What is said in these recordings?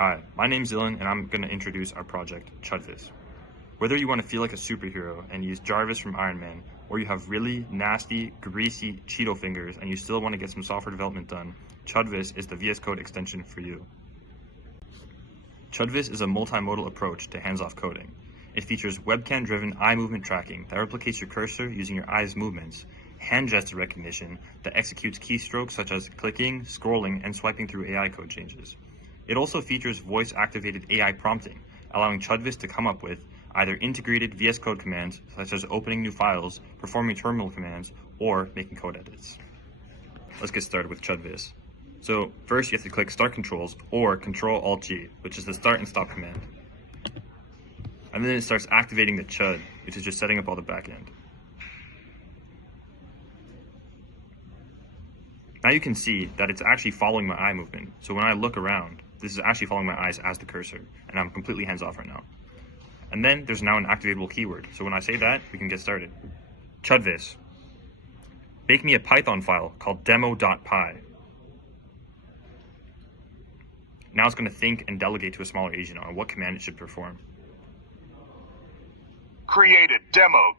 Hi, my name's Dylan, and I'm going to introduce our project, Chudvis. Whether you want to feel like a superhero and use Jarvis from Iron Man, or you have really nasty, greasy Cheeto fingers and you still want to get some software development done, Chudvis is the VS Code extension for you. Chudvis is a multimodal approach to hands-off coding. It features webcam-driven eye movement tracking that replicates your cursor using your eye's movements, hand gesture recognition that executes keystrokes such as clicking, scrolling, and swiping through AI code changes. It also features voice-activated AI prompting, allowing Chudvis to come up with either integrated VS Code commands, such as opening new files, performing terminal commands, or making code edits. Let's get started with Chudvis. So first you have to click Start Controls or Control-Alt-G, which is the start and stop command. And then it starts activating the chud, which is just setting up all the backend. Now you can see that it's actually following my eye movement. So when I look around, this is actually following my eyes as the cursor, and I'm completely hands-off right now. And then there's now an activatable keyword. So when I say that, we can get started. Chudvis, make me a Python file called demo.py. Now it's going to think and delegate to a smaller agent on what command it should perform. Create a demo.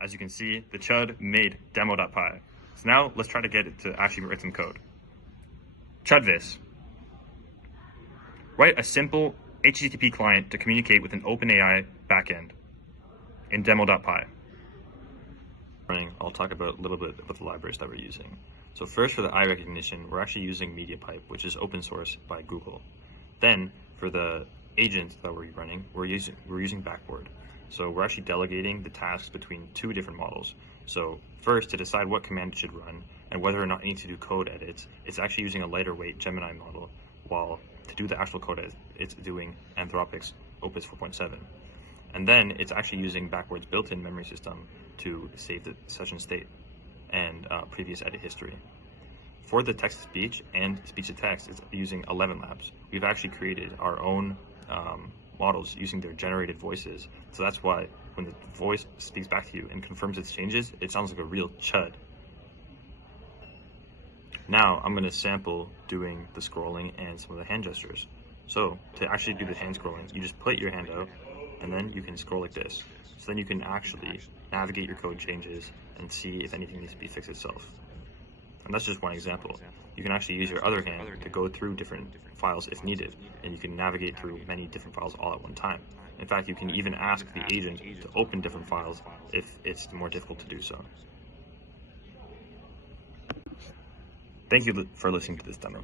As you can see, the chud made demo.py. So now let's try to get it to actually write some code. Chudvis, write a simple HTTP client to communicate with an OpenAI backend in demo.py. I'll talk about a little bit about the libraries that we're using. So first, for the eye recognition, we're actually using MediaPipe, which is open source by Google. Then for the agent that we're running, we're using Backboard. So we're actually delegating the tasks between two different models. So first, to decide what command it should run and whether or not it needs to do code edits, it's actually using a lighter weight Gemini model, while to do the actual code edits, it's doing Anthropic's Opus 4.7. And then it's actually using Backboard's built-in memory system to save the session state and previous edit history. For the text-to-speech and speech-to-text, it's using 11 Labs. We've actually created our own models using their generated voices. So that's why when the voice speaks back to you and confirms its changes, it sounds like a real chud. Now I'm going to sample doing the scrolling and some of the hand gestures. So to actually do the hand scrolling, you just put your hand out and then you can scroll like this. So then you can actually navigate your code changes and see if anything needs to be fixed itself. And that's just one example. You can actually use your other hand to go through different files if needed, and you can navigate through many different files all at one time. In fact, you can even ask the agent to open different files if it's more difficult to do so. Thank you for listening to this demo.